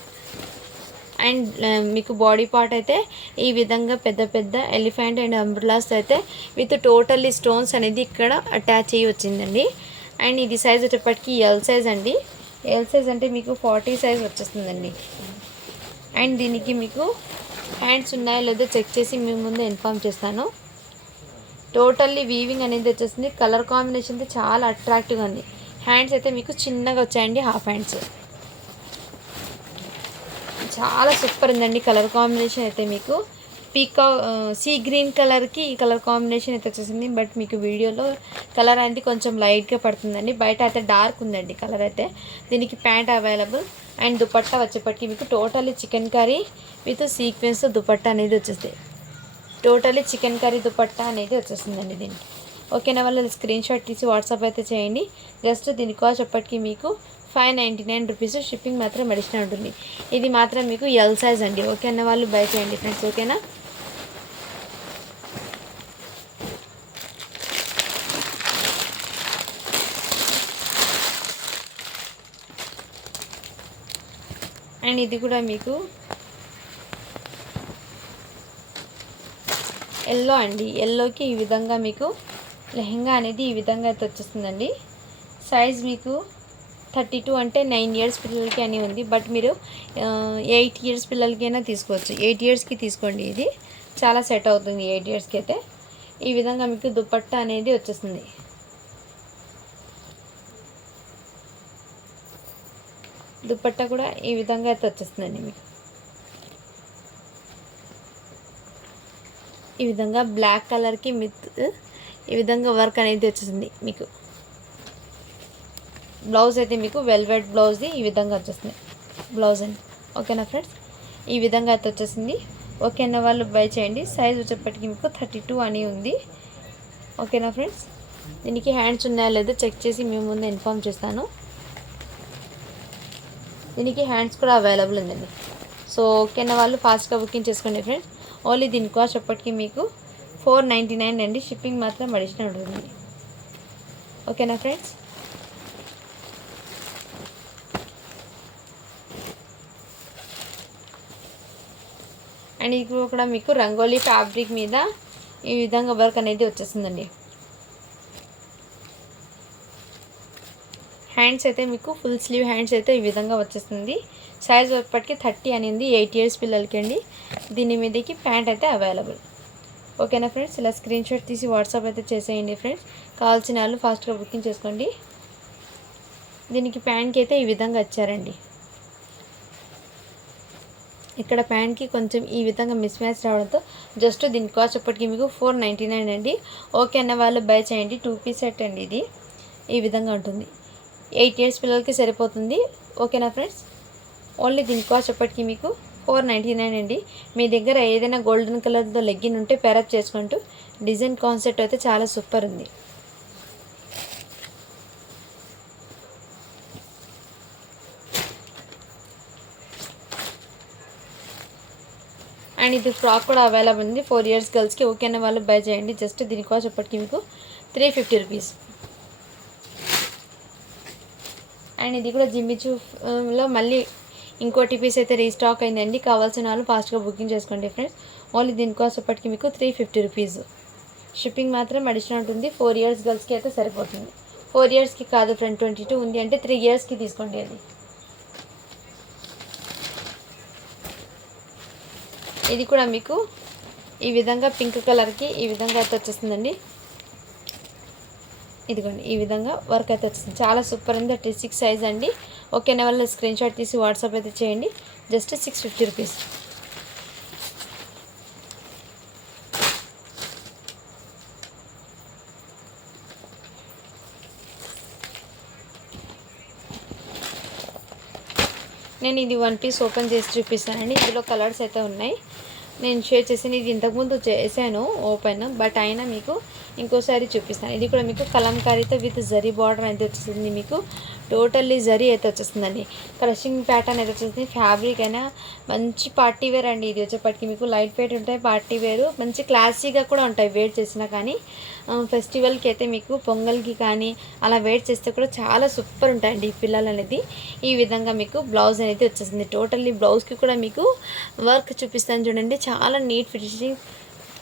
అండ్ మీకు బాడీ పార్ట్ అయితే ఈ విధంగా పెద్ద పెద్ద ఎలిఫెంట్ అండ్ అంబ్రెల్లాస్ అయితే విత్ టోటల్లీ స్టోన్స్ అనేది ఇక్కడ అటాచ్ అయ్యి వచ్చిందండి. అండ్ ఇది సైజ్ వచ్చేప్పటికి ఎల్ సైజ్ అండి. ఎల్ సైజ్ అంటే మీకు 40 సైజ్ వచ్చేస్తుందండి. అండ్ దీనికి మీకు హ్యాండ్స్ ఉన్నాయో లేదో చెక్ చేసి మీ ముందు ఇన్ఫామ్ చేస్తాను. టోటల్లీ వీవింగ్ అనేది వచ్చేసింది. కలర్ కాంబినేషన్ అయితే చాలా అట్రాక్టివ్గా ఉంది. హ్యాండ్స్ అయితే మీకు చిన్నగా వచ్చాయండి, హాఫ్ హ్యాండ్స్. చాలా సూపర్ ఉందండి. కలర్ కాంబినేషన్ అయితే మీకు సీ గ్రీన్ కలర్కి ఈ కలర్ కాంబినేషన్ అయితే వచ్చేసింది. బట్ మీకు వీడియోలో కలర్ అనేది కొంచెం లైట్గా పడుతుందండి. బయట అయితే డార్క్ ఉందండి కలర్ అయితే. దీనికి ప్యాంట్ అవైలబుల్. అండ్ దుపట్టా వచ్చేప్పటికి మీకు totally chicken curry with sequence dupatta అనేది వచ్చేస్తుంది. టోటల్లీ చికెన్ కర్రీ దుపట్టా అనేది వచ్చేస్తుందండి దీనికి. ఓకేనా వాళ్ళు స్క్రీన్ షాట్ తీసి వాట్సాప్ అయితే చేయండి. జస్ట్ దీని కాస్ట్ ఎప్పటికీ మీకు 599 రూపీస్. షిప్పింగ్ మాత్రం అడిషనల్ ఉంటుంది. ఇది మాత్రం మీకు ఎల్ సైజ్ అండి. ఓకేనా వాళ్ళు బై చేయండి ఫ్రెండ్స్. ఓకేనా, అండ్ ఇది కూడా మీకు ఎల్లో అండి. ఎల్లోకి ఈ విధంగా మీకు లెహంగా అనేది ఈ విధంగా అయితే వచ్చేస్తుందండి. సైజ్ మీకు 32 అంటే 9 ఇయర్స్ పిల్లలకి అని ఉంది. బట్ మీరు 8 ఇయర్స్ పిల్లలకైనా తీసుకోవచ్చు. 8 ఇయర్స్కి తీసుకోండి, ఇది చాలా సెట్ అవుతుంది 8 ఇయర్స్కి అయితే. ఈ విధంగా మీకు దుపట్టా అనేది వచ్చేస్తుంది. దుపట్టా కూడా ఈ విధంగా అయితే వచ్చేస్తుందండి మీకు. ఈ విధంగా బ్లాక్ కలర్కి ఈ విధంగా వర్క్ అనేది వచ్చేసింది మీకు. బ్లౌజ్ అయితే మీకు వెల్వెట్ బ్లౌజ్ది ఈ విధంగా వచ్చేస్తుంది బ్లౌజ్ అండి. ఓకేనా ఫ్రెండ్స్, ఈ విధంగా అయితే వచ్చేసింది. ఓకేనా వాళ్ళు బై చేయండి. సైజ్ వచ్చేప్పటికి మీకు 32 అని ఉంది. ఓకేనా ఫ్రెండ్స్, దీనికి హ్యాండ్స్ ఉన్నాయా లేదో చెక్ చేసి మేము ముందు ఇన్ఫామ్ చేస్తాను. దీనికి హ్యాండ్స్ కూడా అవైలబుల్ ఉందండి. సో ఓకేనా వాళ్ళు ఫాస్ట్గా బుకింగ్ చేసుకోండి ఫ్రెండ్స్. ఓన్లీ దీని కాస్ట్ ఎప్పటికీ మీకు 499 అండి. షిప్పింగ్ మాత్రం అడిషనల్ ఉంటుంది. ఓకేనా ఫ్రెండ్స్, అండ్ ఇది కూడా మీకు రంగోలీ ఫ్యాబ్రిక్ మీద ఈ విధంగా వర్క్ అనేది వచ్చేస్తుందండి. హ్యాండ్స్ అయితే మీకు ఫుల్ స్లీవ్ హ్యాండ్స్ అయితే ఈ విధంగా వచ్చేస్తుంది. సైజ్ వచ్చేప్పటికి 30 అనేది 8 ఇయర్స్ పిల్లలకి అండి. దీని మీదకి ప్యాంట్ అయితే అవైలబుల్. ఓకేనా ఫ్రెండ్స్, ఇలా స్క్రీన్ షాట్ తీసి వాట్సాప్ అయితే చేసేయండి ఫ్రెండ్స్. కావాల్సిన వాళ్ళు ఫాస్ట్గా బుకింగ్ చేసుకోండి. దీనికి ప్యాంట్కి అయితే ఈ విధంగా వచ్చారండి. ఇక్కడ ప్యాంట్కి కొంచెం ఈ విధంగా మిస్ మ్యాచ్ రావడంతో జస్ట్ దీని కాస్ట్ ఎప్పటికీ మీకు 499 అండి. ఓకే అన్న వాళ్ళు బై చేయండి. 2 పీస్ సెట్ అండి. ఇది ఈ విధంగా ఉంటుంది. 8 ఇయర్స్ పిల్లలకి సరిపోతుంది. ఓకేనా ఫ్రెండ్స్, ఓన్లీ దీని కాస్ట్ ఎప్పటికీ మీకు 499 అండి. మీ దగ్గర ఏదైనా గోల్డెన్ కలర్తో లెగ్గిన్ ఉంటే పేరప్ చేసుకుంటూ డిజైన్ కాన్సెప్ట్ అయితే చాలా సూపర్ ఉంది. అండ్ ఇది ఫ్రాక్ కూడా అవైలబుల్ ఉంది 4 ఇయర్స్ గర్ల్స్కి. ఓకేనా వాళ్ళు బై చేయండి. జస్ట్ దీని కాస్ట్ ఎప్పటికీ మీకు 350 రూపీస్. అండ్ ఇది కూడా జిమ్మిచూలో మళ్ళీ ఇంకోటి పీస్ అయితే రీస్టాక్ అయిందండి. కావాల్సిన వాళ్ళు ఫాస్ట్గా బుకింగ్ చేసుకోండి ఫ్రెండ్స్. ఓన్లీ దీని కాస్ట్ ఎప్పటికీ మీకు 350 రూపీస్. షిప్పింగ్ మాత్రం అడిషనల్ ఉంటుంది. 4 ఇయర్స్ గర్ల్స్కి అయితే సరిపోతుంది. 4 ఇయర్స్కి కాదు ఫ్రెండ్, 22 ఉంది అంటే 3 ఇయర్స్కి తీసుకోండి. అది ఇది కూడా మీకు ఈ విధంగా పింక్ కలర్కి ఈ విధంగా అయితే వచ్చేస్తుందండి. ఇదిగోండి ఈ విధంగా వర్క్ అయితే వచ్చింది. చాలా సూపర్ ఉంది. 36 సైజ్ అండి. ఓకేనా వాళ్ళు స్క్రీన్ షాట్ తీసి వాట్సాప్ అయితే చేయండి. Just 650 rupees. నేను ఇది 1 పీస్ ఓపెన్ చేసి చూపిస్తానండి. ఇందులో కలర్స్ అయితే ఉన్నాయి. నేను షేర్ చేసి ఇది ఇంతకుముందు చేశాను ఓపెన్, బట్ అయినా మీకు ఇంకోసారి చూపిస్తాను. ఇది కూడా మీకు కలంకారీతో విత్ జరీ బార్డర్ అయితే వచ్చేస్తుంది. మీకు టోటల్లీ జరీ అయితే వచ్చేస్తుందండి. క్రషింగ్ ప్యాటర్న్ అయితే వచ్చేస్తుంది. ఫ్యాబ్రిక్ అయినా మంచి పార్టీ వేర్ అండి. ఇది వచ్చేప్పటికి మీకు లైట్ వెయిట్ ఉంటాయి, పార్టీ వేరు మంచి క్లాసీగా కూడా ఉంటాయి. వేర్ చేసినా కానీ ఫెస్టివల్కి అయితే మీకు పొంగల్కి కానీ అలా వేర్ చేస్తే కూడా చాలా సూపర్ ఉంటాయండి ఈ పిల్లలు అనేది. ఈ విధంగా మీకు బ్లౌజ్ అనేది వచ్చేసింది. టోటల్లీ బ్లౌజ్కి కూడా మీకు వర్క్ చూపిస్తాను చూడండి. చాలా నీట్ ఫినిషింగ్,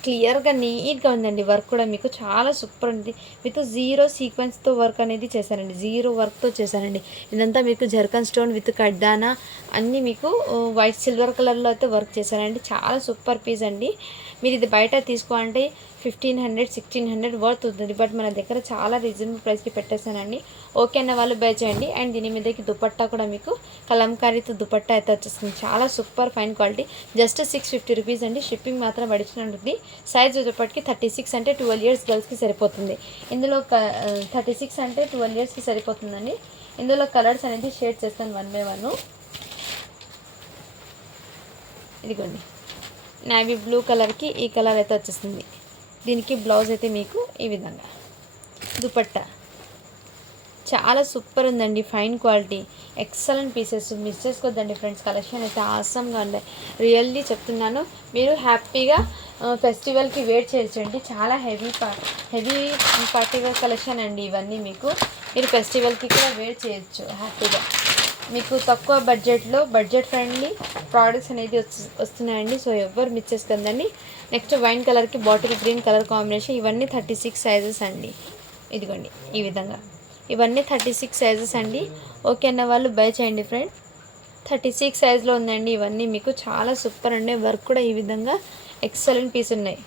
క్లియర్గా నీట్గా ఉందండి. వర్క్ కూడా మీకు చాలా సూపర్ ఉంది. విత్ 0 సీక్వెన్స్తో వర్క్ అనేది చేశారండి. 0 వర్క్తో చేశారండి. ఇదంతా మీకు జర్కన్ స్టోన్ విత్ కడ్డానా అన్నీ మీకు వైట్ సిల్వర్ కలర్లో అయితే వర్క్ చేశారండి. చాలా సూపర్ పీస్ అండి. మీరు ఇది బయట తీసుకోవాలంటే 1500 1600 వర్త్ ఉంటుంది. బట్ మన దగ్గర చాలా రీజనబుల్ ప్రైస్కి పెట్టేశానండి. ఓకే అన్న వాళ్ళు బై చేయండి. అండ్ దీని మీదకి దుపట్టా కూడా మీకు కలంకారీతో దుపట్టా అయితే వచ్చేస్తుంది. చాలా super fine quality. Just 650 rupees అండి. షిప్పింగ్ మాత్రం అడిషనల్ ఉంటుంది. సైజ్ వచ్చేప్పటికి 36 అంటే 12 ఇయర్స్ గర్ల్స్కి సరిపోతుంది. ఇందులో 36 అంటే 12 ఇయర్స్కి సరిపోతుందండి. ఇందులో కలర్స్ అనేది షేర్ చేస్తాను 1 బై 1. ఇదిగోండి నేవీ బ్లూ కలర్కి ఈ కలర్ అయితే వచ్చేస్తుంది. దీనికి బ్లౌజ్ అయితే మీకు ఈ విధంగా, దుపట్టా చాలా సూపర్ ఉందండి. Fine quality, excellent pieces. Miss చేసుకోవద్దండి ఫ్రెండ్స్. కలెక్షన్ అయితే ఆసమ్గా ఉన్నాయి. రియల్లీ చెప్తున్నాను. మీరు హ్యాపీగా ఫెస్టివల్కి వేర్ చేయొచ్చండి. చాలా హెవీ పార్టీవేర్ కలెక్షన్ అండి ఇవన్నీ. మీరు ఫెస్టివల్కి కూడా వేర్ చేయొచ్చు హ్యాపీగా. మీకు తక్కువ బడ్జెట్లో బడ్జెట్ ఫ్రెండ్లీ ప్రోడక్ట్స్ అనేది వస్తున్నాయండి. సో ఎవరు మిస్ చేసుకోండి. నెక్స్ట్ వైన్ కలర్కి బాటిల్ గ్రీన్ కలర్ కాంబినేషన్. ఇవన్నీ 36 సైజెస్ అండి. ఇదిగోండి ఈ విధంగా ఇవన్నీ 36 సైజెస్ అండి. ఓకే అన్న వాళ్ళు బై చేయండి ఫ్రెండ్స్. 36 సైజ్లో ఉందండి. ఇవన్నీ మీకు చాలా సూపర్ అండి. వర్క్ కూడా ఈ విధంగా ఎక్సలెంట్ పీస్ ఉన్నాయి.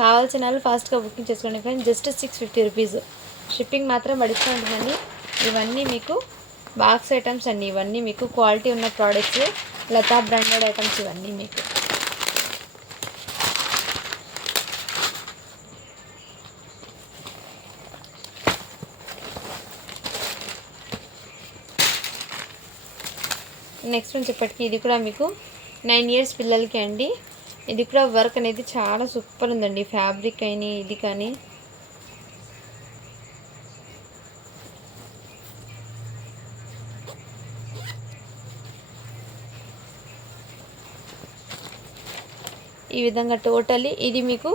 కావాల్సిన వాళ్ళు ఫాస్ట్గా బుకింగ్ చేసుకోండి ఫ్రెండ్స్. Just 650 rupees. షిప్పింగ్ మాత్రం అడిషనల్ ఉంటుందండి. ఇవన్నీ మీకు బాక్స్ ఐటమ్స్ అండి. ఇవన్నీ మీకు క్వాలిటీ ఉన్న ప్రోడక్ట్స్, లతా బ్రాండెడ్ ఐటమ్స్ ఇవన్నీ మీకు. నెక్స్ట్ వచ్చేప్పటికి ఇది కూడా మీకు 9 ఇయర్స్ పిల్లలకి అండి. ఇది కూడా వర్క్ అనేది చాలా సూపర్ ఉందండి. ఫ్యాబ్రిక్ అయినా ఇది కానీ ఈ విధంగా టోటలీ ఇది మీకు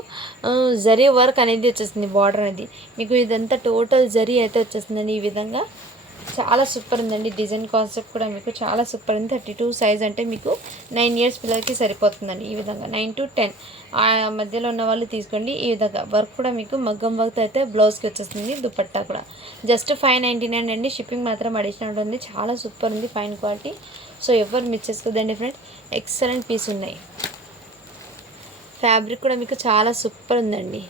జరీ వర్క్ అనేది వచ్చేస్తుంది. బార్డర్ అనేది మీకు ఇదంతా టోటల్ జరీ అయితే వచ్చేస్తుందండి. ఈ విధంగా చాలా సూపర్ ఉందండి. డిజైన్ కాన్సెప్ట్ కూడా మీకు చాలా సూపర్ ఉంది. 32 సైజ్ అంటే మీకు 9 ఇయర్స్ పిల్లలకి సరిపోతుందండి. ఈ విధంగా 9 to 10 ఆ మధ్యలో ఉన్న వాళ్ళు తీసుకోండి. ఈ విధంగా వర్క్ కూడా మీకు మగ్గం వర్క్ అయితే బ్లౌజ్కి వచ్చేస్తుంది. దుపట్టా కూడా జస్ట్ 599 అండి. షిప్పింగ్ మాత్రం అడిషనల్ ఉంటుంది. చాలా సూపర్ ఉంది, ఫైన్ క్వాలిటీ. సో ఎవరు మిస్ చేసుకోదండి ఫ్రెండ్స్. ఎక్సలెంట్ పీస్ ఉన్నాయి. ఫ్యాబ్రిక్ కూడా మీకు చాలా సూపర్ ఉందండి.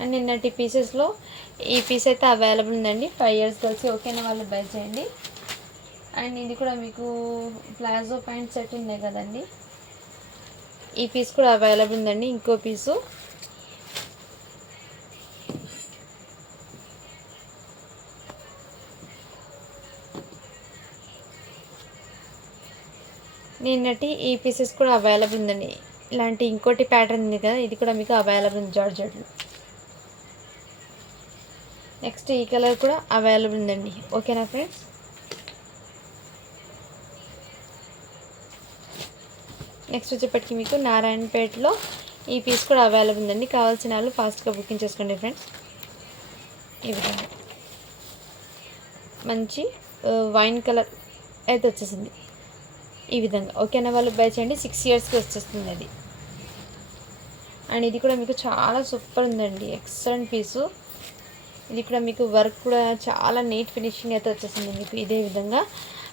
అండ్ నిన్నటి పీసెస్లో ఈ పీస్ అయితే అవైలబుల్ ఉందండి. 5 ఇయర్స్ కలిసి ఓకేనా వాళ్ళు బై చేయండి. అండ్ ఇది కూడా మీకు ప్లాజో ప్యాంట్ సెట్ ఉన్నాయి కదండి, ఈ పీస్ కూడా అవైలబుల్ ఉందండి. ఇంకో పీసు నిన్నటి ఈ పీసెస్ కూడా అవైలబుల్ ఉందండి. ఇలాంటి ఇంకోటి ప్యాటర్న్ ఉంది కదా, ఇది కూడా మీకు అవైలబుల్ ఉంది జార్జెట్లో. నెక్స్ట్ ఈ కలర్ కూడా అవైలబుల్ ఉందండి. ఓకేనా ఫ్రెండ్స్. నెక్స్ట్ వచ్చేప్పటికి మీకు నారాయణపేటలో ఈ పీస్ కూడా అవైలబుల్ ఉందండి. కావాల్సిన వాళ్ళు ఫాస్ట్గా బుకింగ్ చేసుకోండి ఫ్రెండ్స్. ఈ విధంగా మంచి వైన్ కలర్ అయితే వచ్చేసింది. ఈ విధంగా ఓకేనా వాళ్ళు బై చేయండి. 6 ఇయర్స్కి వచ్చేస్తుంది అది. అండ్ ఇది కూడా మీకు చాలా సూపర్ ఉందండి. ఎక్సలెంట్ పీసు. ఇది కూడా మీకు వర్క్ కూడా చాలా నీట్ ఫినిషింగ్ అయితే వచ్చేసింది. మీకు ఇదే విధంగా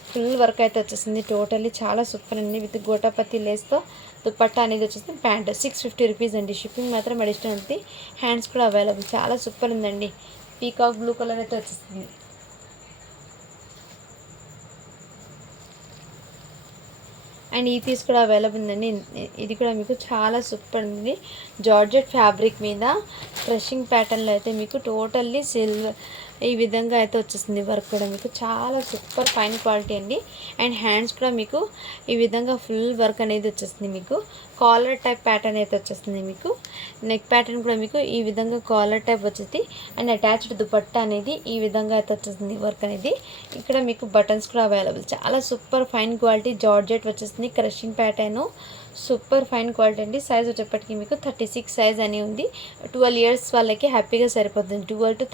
ఫుల్ వర్క్ అయితే వచ్చేసింది. టోటల్లీ చాలా సూపర్ అండి. విత్ గోటాపత్తి లేస్తో దుపట్టా అనేది వచ్చేసింది. ప్యాంట్ 650 రూపీస్ అండి. షిప్పింగ్ మాత్రం అడిషనల్ ఉంది. హ్యాండ్స్ కూడా అవైలబుల్. చాలా సూపర్ ఉందండి. పీకాక్ బ్లూ కలర్ అయితే వచ్చేసింది. అండ్ ఈ పీస్ కూడా అవైలబుల్ ఉందండి. ఇది కూడా మీకు చాలా సూపర్ ఉంది. జార్జెట్ ఫ్యాబ్రిక్ మీద క్రషింగ్ ప్యాటర్న్లో అయితే మీకు టోటల్లీ సిల్వర్ ఈ విధంగా అయితే వచ్చేసింది. వర్క్ కూడా మీకు చాలా సూపర్ ఫైన్ క్వాలిటీ అండి. అండ్ హ్యాండ్స్ కూడా మీకు ఈ విధంగా ఫుల్ వర్క్ అనేది వచ్చేస్తుంది. మీకు కాలర్ టైప్ ప్యాటర్న్ అయితే వచ్చేస్తుంది. మీకు నెక్ ప్యాటర్న్ కూడా మీకు ఈ విధంగా కాలర్ టైప్ వచ్చేసి అండ్ అటాచ్డ్ దుపట్టా అనేది ఈ విధంగా అయితే వచ్చేస్తుంది. వర్క్ అనేది ఇక్కడ మీకు బటన్స్ కూడా అవైలబుల్. చాలా సూపర్ ఫైన్ క్వాలిటీ జార్జెట్ వచ్చేస్తుంది. Crushing pattern super fine quality అండి. సైజ్ వచ్చేప్పటికి మీకు 36 సైజ్ అని ఉంది. 12 ఇయర్స్ వాళ్ళకి హ్యాపీగా సరిపోతుంది. 12 to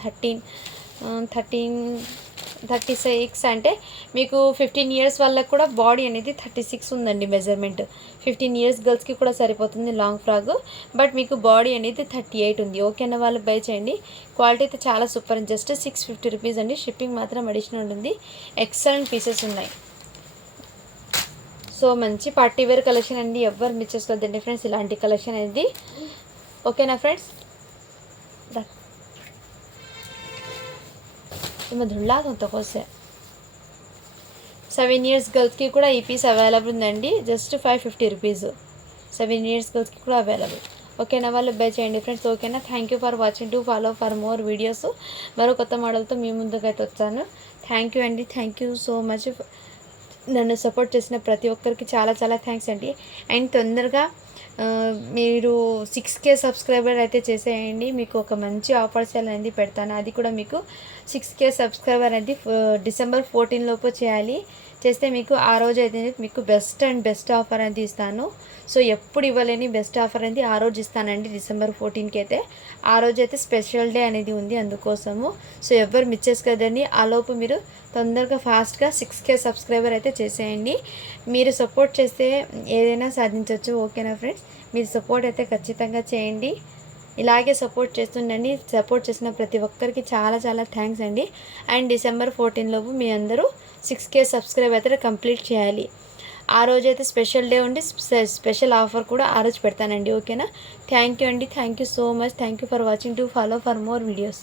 36 అంటే మీకు 15 ఇయర్స్ వాళ్ళకి కూడా బాడీ అనేది 36 ఉందండి మెజర్మెంట్. 15 ఇయర్స్ గర్ల్స్కి కూడా సరిపోతుంది లాంగ్ ఫ్రాక్. బట్ మీకు బాడీ అనేది 38 ఉంది. ఓకేనా వాళ్ళు బై చేయండి. క్వాలిటీ అయితే చాలా సూపర్. జస్ట్ 650 రూపీస్ అండి. షిప్పింగ్ మాత్రం అడిషనల్ ఉంటుంది. ఎక్సలెంట్ పీసెస్ ఉన్నాయి. సో మంచి పార్టీ వేర్ కలెక్షన్ అండి. ఎవరు మిస్ చేసుకోవద్దండి ఫ్రెండ్స్. ఇలాంటి కలెక్షన్ అనేది ఓకేనా ఫ్రెండ్స్. ధుళ్ళాకొస్తే 7 ఇయర్స్ గర్ల్స్కి కూడా ఈ పీస్ అవైలబుల్ ఉందండి. Just 550 rupees. 7 ఇయర్స్ గర్ల్స్కి కూడా అవైలబుల్. ఓకేనా వాళ్ళు బై చేయండి ఫ్రెండ్స్. ఓకేనా. Thank you for watching. To follow for more videos. మరో కొత్త మోడల్తో మీ ముందుకైతే వచ్చాను. థ్యాంక్ యూ అండి. Thank you so much. నన్ను సపోర్ట్ చేసిన ప్రతి ఒక్కరికి చాలా చాలా థ్యాంక్స్ అండి. అండ్ తొందరగా మీరు 6K సబ్స్క్రైబర్ అయితే చేసేయండి. మీకు ఒక మంచి ఆఫర్స్ అనేది పెడతాను. అది కూడా మీకు 6K సబ్స్క్రైబర్ అనేది December 14 లోపు చేయాలి. చేస్తే మీకు ఆ రోజు అయితే మీకు బెస్ట్ ఆఫర్ అనేది ఇస్తాను. సో ఎప్పుడు ఇవ్వలేని బెస్ట్ ఆఫర్ అనేది ఆ రోజు ఇస్తానండి. డిసెంబర్ 14కి అయితే ఆ రోజు అయితే స్పెషల్ డే అనేది ఉంది అందుకోసము. సో ఎవరు మిస్ చేసుకోదండి. ఆలోపు మీరు తొందరగా ఫాస్ట్గా 6K సబ్స్క్రైబర్ అయితే చేసేయండి. మీరు సపోర్ట్ చేస్తే ఏదైనా సాధించవచ్చు. ఓకేనా ఫ్రెండ్స్, మీరు సపోర్ట్ అయితే ఖచ్చితంగా చేయండి. ఇలాగే సపోర్ట్ చేస్తుండండి. సపోర్ట్ చేసిన ప్రతి ఒక్కరికి చాలా చాలా థ్యాంక్స్ అండి. అండ్ డిసెంబర్ 14 లోపు మీ అందరూ 6K సబ్స్క్రైబ్ అయితే కంప్లీట్ చేయాలి. ఆ రోజైతే స్పెషల్ డే ఉండి స్పెషల్ ఆఫర్ కూడా ఆ రోజు పెడతానండి. ఓకేనా. థ్యాంక్ యూ అండి. Thank you so much. Thank you for watching. To follow for more videos.